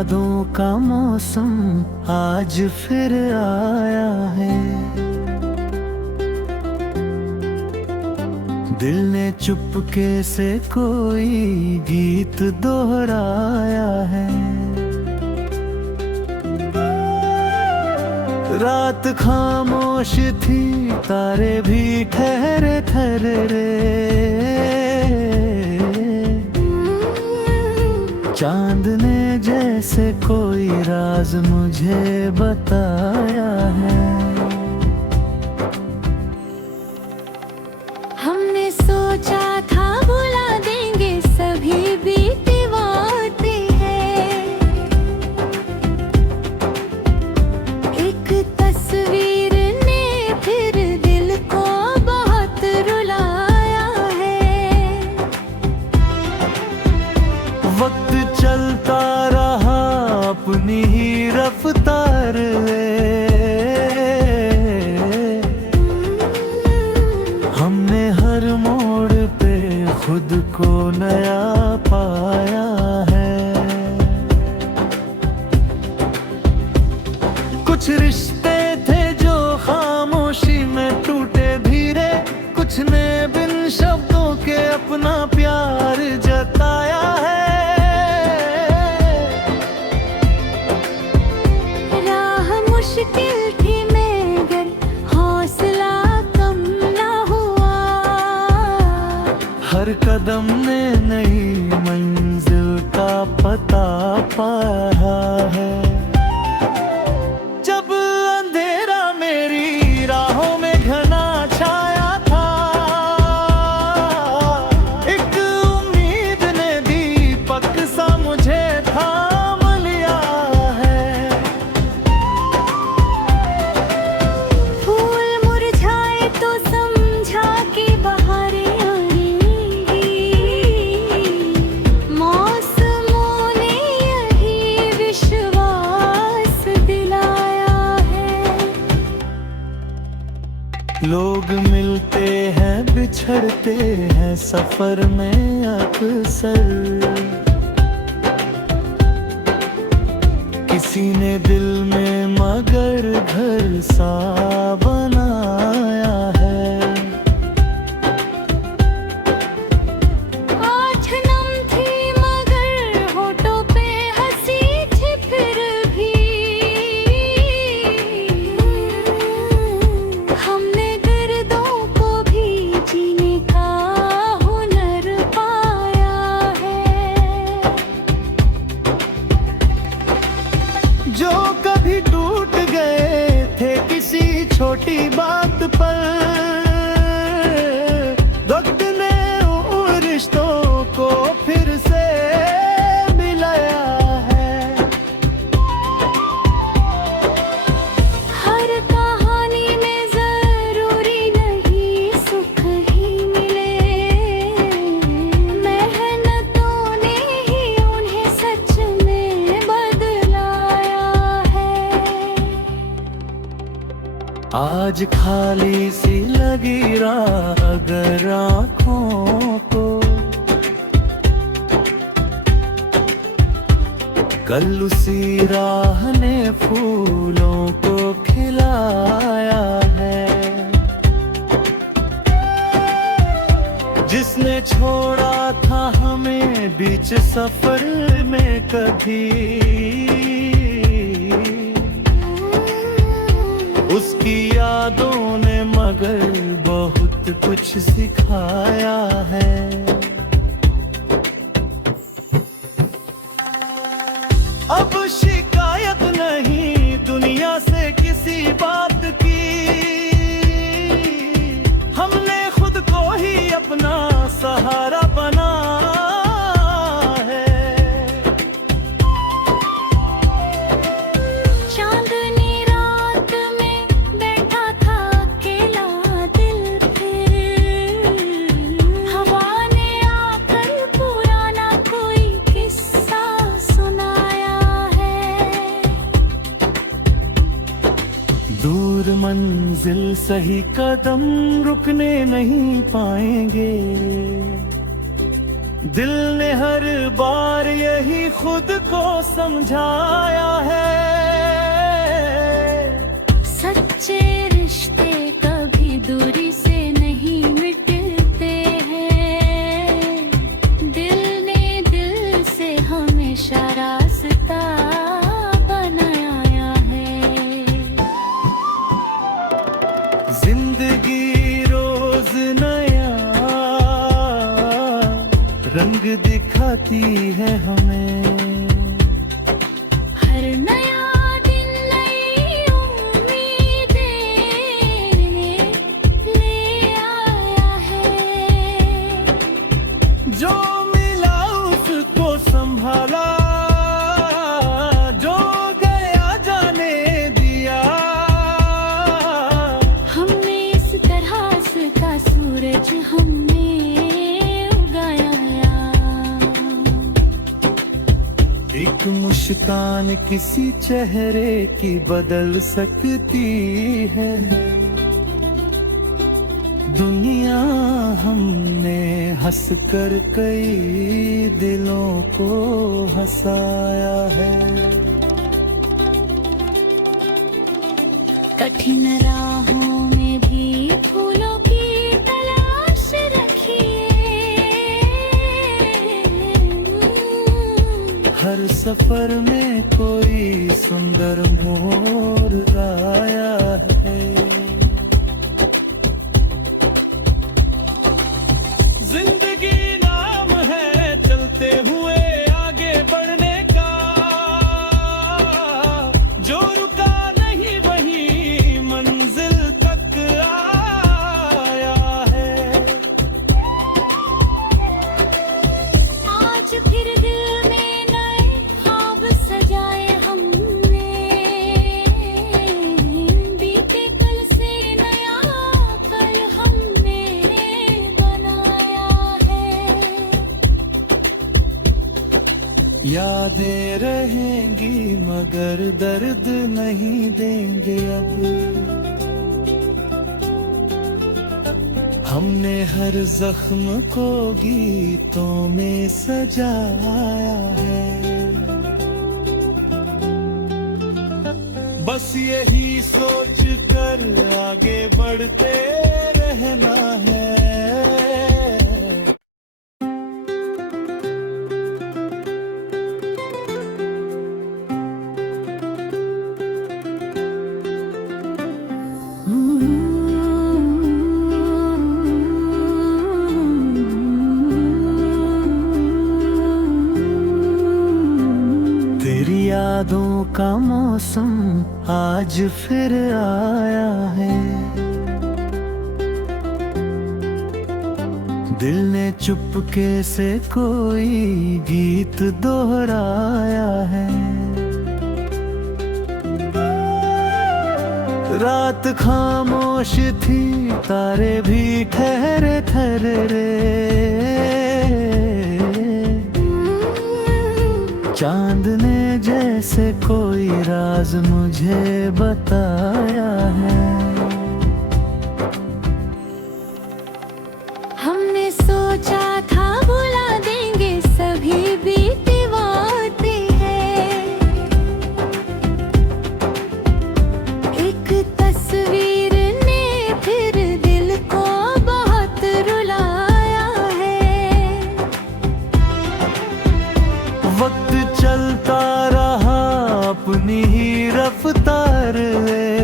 यादों का मौसम आज फिर आया है। दिल ने चुपके से कोई गीत दोहराया है। रात खामोश थी, तारे भी ठहरे ठहरे। चांद ने जैसे कोई राज मुझे बताया है। हमने सोचा था भुला देंगे सभी बीती बातें हैं। एक तस्वीर ने फिर दिल को बहुत रुलाया है। वक्त चलता रहा अपनी ही रफ्तार में। हमने हर मोड़ पे खुद को नया पाया है। कुछ रिश्ते थे जो खामोशी में टूटे धीरे, कुछ ने बिन शब्दों के अपना प्यार जताया है। मुश्किल थी मगर हौसला कम ना हुआ। हर कदम ने नई मंजिल का पता पाया है। जब अंधेरा मेरी राहों में घना छाया था, एक उम्मीद ने दीपक सा मुझे थाम लिया है। तो समझा कि बहारें आएंगी। मौसमों ने यही विश्वास दिलाया है। लोग मिलते हैं बिछड़ते हैं सफर में अक्सर। किसी ने दिल में मगर घर सा बनाया है। आज नम थी मगर होठों पे हंसी थी फिर भी। हमने दर्दों को भी जीने का हुनर पाया है। जो कभी टूट गए थे किसी छोटी बात पर, वक्त ने उन रिश्तों को फिर से मिलाया है। हर कहानी में जरूरी नहीं सुख ही मिले। मेहनतों ने ही उन्हें सच में बदलाया है। आज खाली सी लगी राह अगर आँखों को, कल उसी राह ने फूलों को खिलाया है। जिसने छोड़ा था हमें बीच सफर में कभी, उसकी यादों ने मगर बहुत कुछ सिखाया है। अब शिकायत नहीं दुनिया से किसी बात की। हमने खुद को ही अपना सहारा बना है। चांदनी रात में बैठा था अकेला दिल फिर। हवा ने आकर पुराना कोई किस्सा सुनाया है। दूर मंजिल सही कदम रुकने नहीं पाएंगे। दिल ने हर बार ये ही खुद को समझाया है। सच्चे रिश्ते कभी दूरी से नहीं मिटते हैं, दिल ने दिल से हमेशा रास्ता बनाया है। जिंदगी रोज नया रंग दिखाती है हमें। हर नया दिन नई उम्मीदें ले आया है। जो मिला उसको संभाला, जो गया जाने दिया। हमने इस तरह से का सूरज हमने उगाया। एक मुस्कान किसी चेहरे की बदल सकती है। दुनिया हमने हंसकर कई दिलों को हंसाया है। कठिन राहों में भी फूलों की तलाश रखिए। हर सफर में कोई सुंदर मोड़ आया है। जिंदगी नाम है चलते हुए आगे बढ़ने का, जो रुका नहीं वही मंजिल तक आया है। आज फिर दिल में नए ख्वाब सजाए हमने, बीते कल से नया कल हमने बनाया है। यादें रहेंगी मगर दर्द नहीं देंगे अब। हमने हर जख्म को गीतों में सजाया है। बस यही सोच कर आगे बढ़ते रहना है। तेरी यादों का मौसम आज फिर आया है। दिल ने चुपके से कोई गीत दोहराया है। रात खामोश थी, तारे भी ठहरे ठहरे। चांद ने जैसे कोई राज मुझे बताया है। हमने सोचा था भुला देंगे सभी बीती बातें हैं। एक तस्वीर ने फिर दिल को बहुत रुलाया है। वक्त चलता रहा अपनी ही रफ्तार में।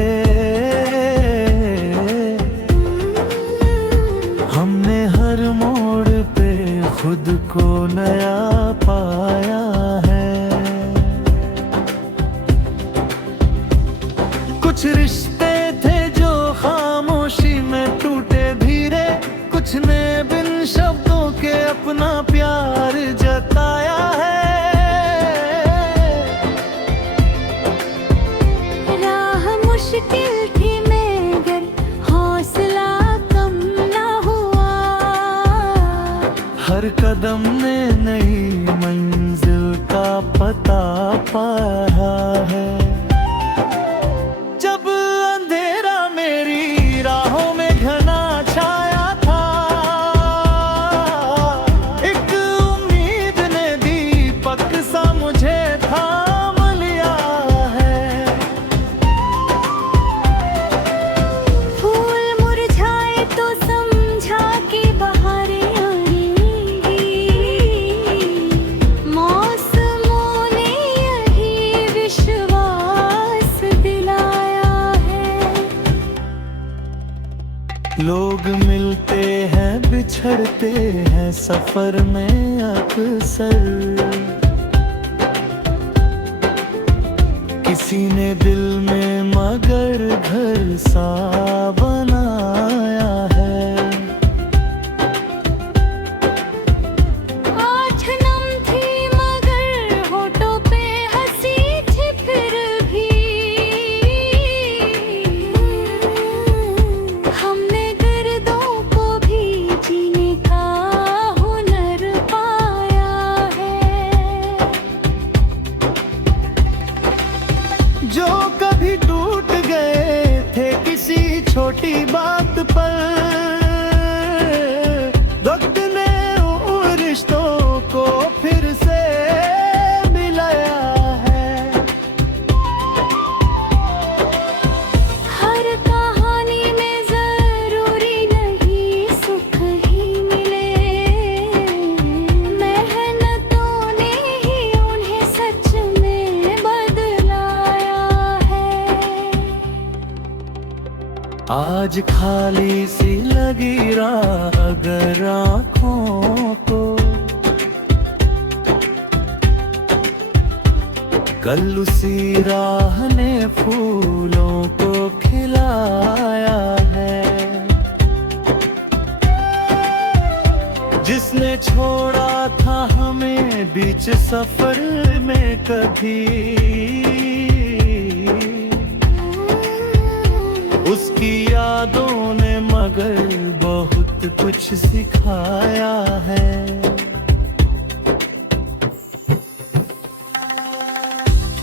हमने हर मोड़ पे खुद को नया पाया है। कुछ रिश्ते थे जो खामोशी में टूटे धीरे, कुछ ने बिन शब्दों के अपना प्यार जताया है। मुश्किल थी मगर हौसला कम ना हुआ। हर कदम ने नई मंजिल का पता पाया है। जब अंधेरा मेरी राहों में घना छाया था, एक उम्मीद ने दीपक होते हैं सफर में अक्सर। किसी ने दिल में मगर घर सा बनाया है। आज नम थी मगर होठों पे हंसी थी फिर भी। हमने गिरदों को भी जीने का हुनर पाया है। जो कभी टूट गए थे किसी छोटी बात पर, वक्त ने उन रिश्तों को फिर से मिलाया है। हर कहानी में जरूरी नहीं सुख ही मिले, मेहनतों ने ही उन्हें सच में बदलाया है। आज खाली सी लगी राह अगर आँखों को, कल उसी राह ने फूलों को खिलाया है। जिसने छोड़ा था हमें बीच सफर में कभी, उसकी यादों ने मगर बहुत कुछ सिखाया है।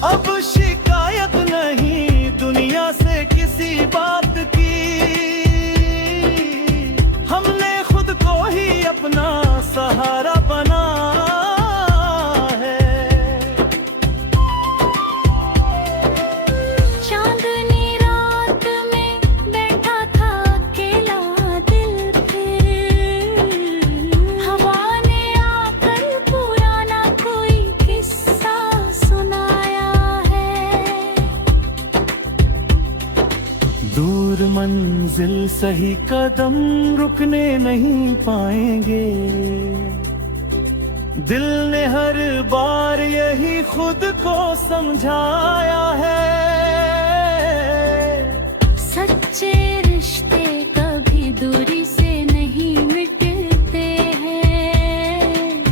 अब शिकायत नहीं दुनिया से किसी बात की, हमने खुद को ही अपना सहारा बना है। चांदनी रात में बैठा था अकेला दिल फिर, हवा ने आकर पुराना कोई किस्सा सुनाया है। दूर मंजिल सही कदम रुकने नहीं पाएंगे, दिल ने हर बार यही खुद को समझाया है। सच्चे रिश्ते कभी दूरी से नहीं मिटते हैं,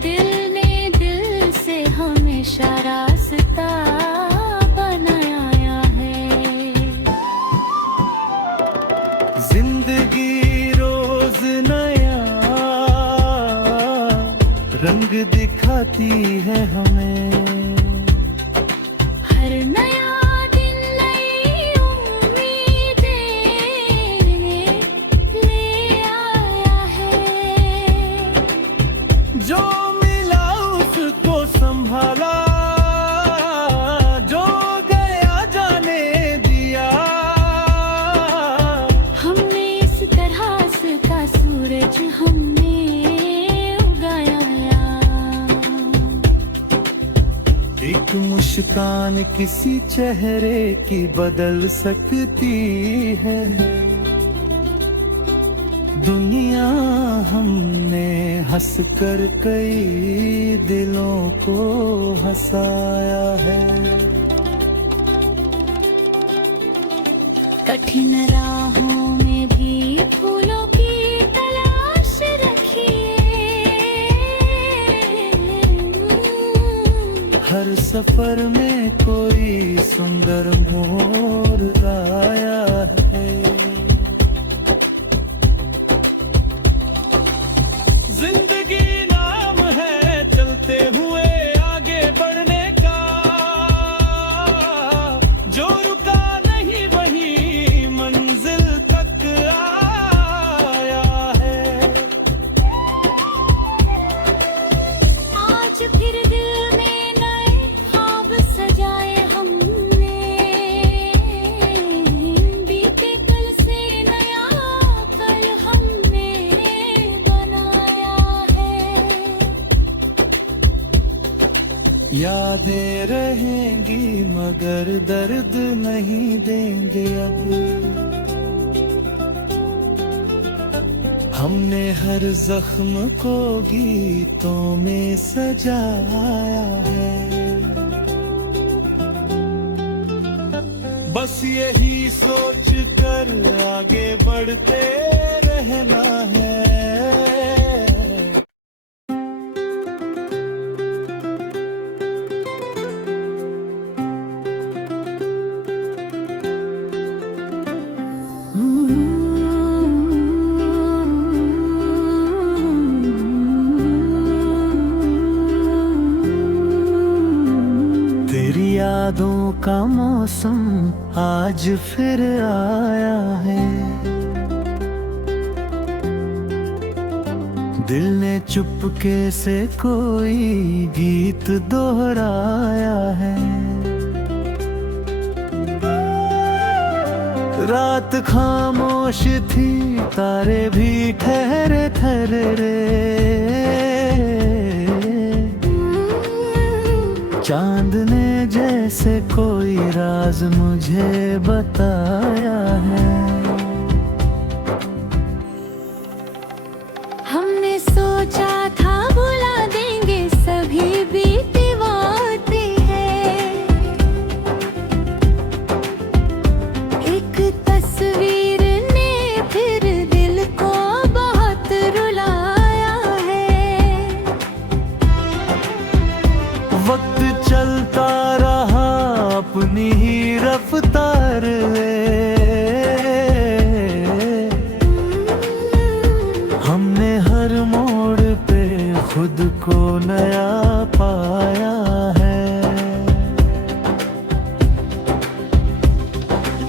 दिल ने दिल से हमेशा रास्ता बनाया है। जिंदगी रोज नया रंग दिखाती है हमें, हर नया दिन नई उम्मीदें ले आया है। जो मिला उसको संभाला, जो गया जाने दिया। हमने इस तरह से का सूरज हमने उगाया। एक मुस्कान किसी चेहरे की बदल सकती है दुनिया। हमने हंसकर कई दिलों को हंसाया है। कठिन राहों में भी फूलों की तलाश रखिए, हर सफर में कोई सुंदर मोर आया है। जिंदगी नाम है चलते हुए आगे बढ़ने का, जो रुका नहीं वही मंजिल तक आया है। आज फिर दिल में नए ख्वाब सजाए हमने, बीते कल से नया कल हमने बनाया है। यादें रहेंगी मगर दर्द नहीं देंगे अब, हमने हर जख्म को गीतों में सजाया है। बस यही सोच कर आगे बढ़ते रहना है। तेरी यादों का मौसम आज फिर आया है। दिल ने चुपके से कोई गीत दोहराया है। रात खामोश थी, तारे भी ठहरे ठहरे। चांद ने जैसे कोई राज मुझे बताया है। हमने सोचा था भुला देंगे सभी बीती बातें हैं। एक तस्वीर ने फिर दिल को बहुत रुलाया है। वक्त चलता रहा अपनी ही रफ्तार में। हमने हर मोड़ पे खुद को नया पाया है।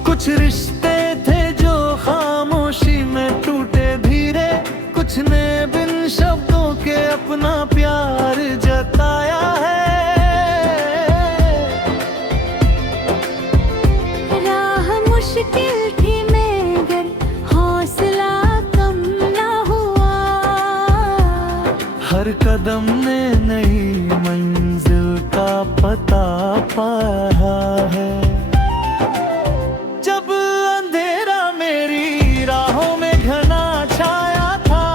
कुछ रिश्ते थे जो खामोशी में टूटे धीरे, कुछ ने बिन शब्दों के अपना प्यार जताया है। मुश्किल थी मगर हौसला कम ना हुआ। हर कदम ने नई मंजिल का पता पाया है। जब अंधेरा मेरी राहों में घना छाया था,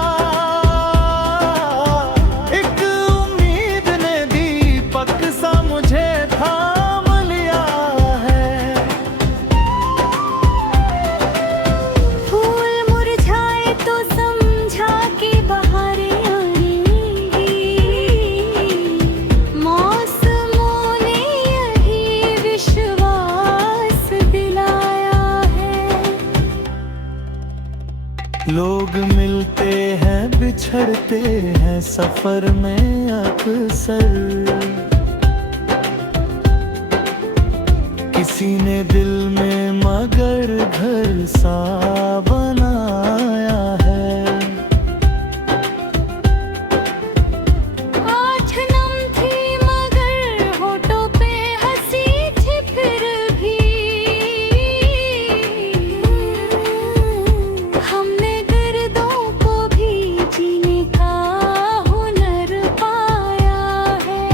एक उम्मीद ने दीपक सा मुझे थाम लिया है। तो समझा कि बहारें आएंगी। मौसमों ने यही विश्वास दिलाया है। लोग मिलते हैं बिछड़ते हैं सफर में अक्सर। किसी ने दिल में मगर घर सा बनाया है। आज नम थी मगर होठों पे हंसी थी फिर भी। हमने दर्दों को भी जीने का हुनर पाया है।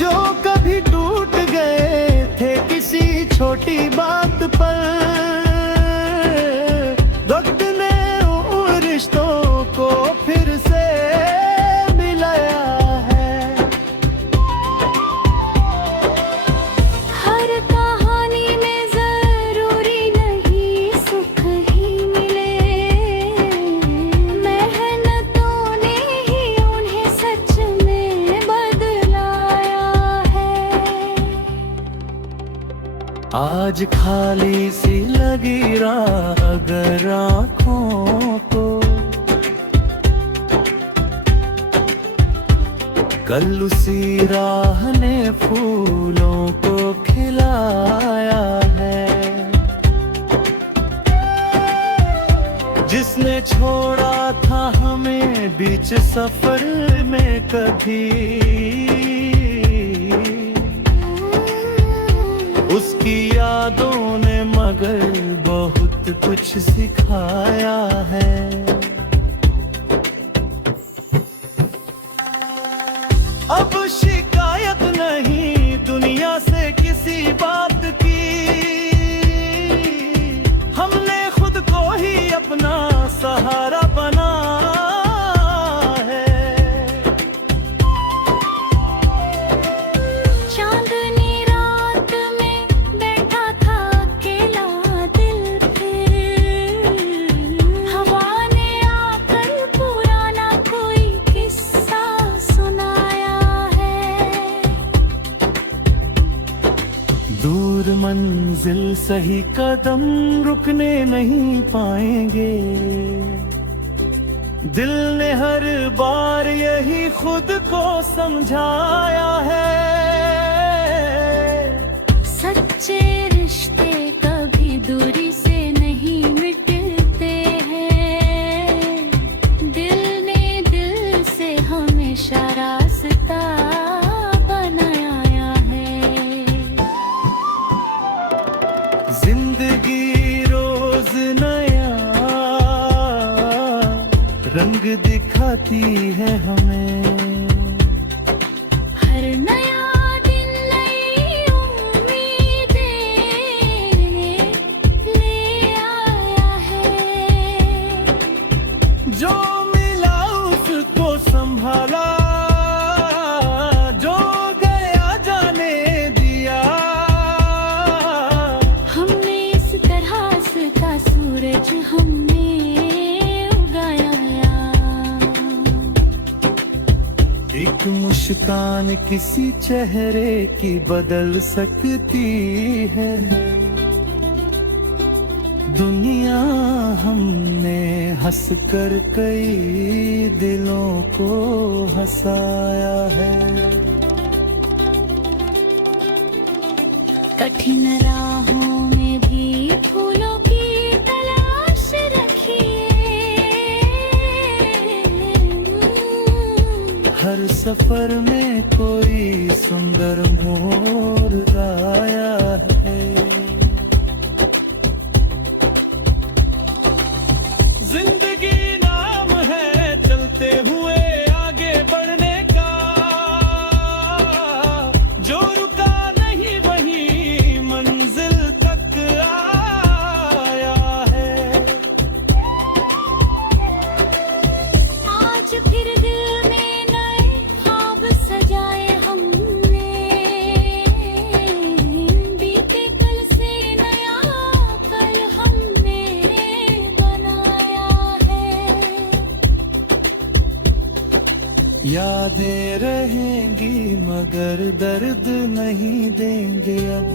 जो कभी टूट गए थे किसी छोटी बात पर, वक्त ने उन रिश्तों को फिर से मिलाया है। हर कहानी में जरूरी नहीं सुख ही मिले। मेहनतों ने ही उन्हें सच में बदलाया है। आज खाली सी लगी राह अगर आँखों को, कल उसी राह ने फूलों को खिलाया है। जिसने छोड़ा था हमें बीच सफर में कभी, उसकी यादों ने मगर बहुत कुछ सिखाया है। अब शिकायत नहीं दुनिया से किसी बात की, हमने मंजिल सही कदम रुकने नहीं पाएंगे। दिल ने हर बार यही खुद को समझाया है। सच्चे रिश्ते कभी दूरी से नहीं मिटते हैं। दिल ने दिल से हमेशा रास्ता बनाया है। जिंदगी रोज नया रंग दिखाती है हमें। हर नया दिन नई उम्मीदें ले आया है। जो मिला उसको संभाला, जो गया जाने दिया। हमने इस तरह से का सूरज हमने उगाया। एक मुस्कान किसी चेहरे की बदल सकती है। दुनिया हमने हंस कर कई दिलों को हंसाया है। कठिन राहों में भी फूलों की तलाश रखिए। हर सफर में कोई सुंदर मोड़ आया है। जिंदगी नाम है चलते हुए आगे बढ़ने का। जो रुका नहीं वही मंजिल तक आया है। आज फिर दिल में नए ख्वाब सजाए हमने। बीते कल से नया कल हमने बनाया है। यादें रहेंगी मगर दर्द नहीं देंगे अब।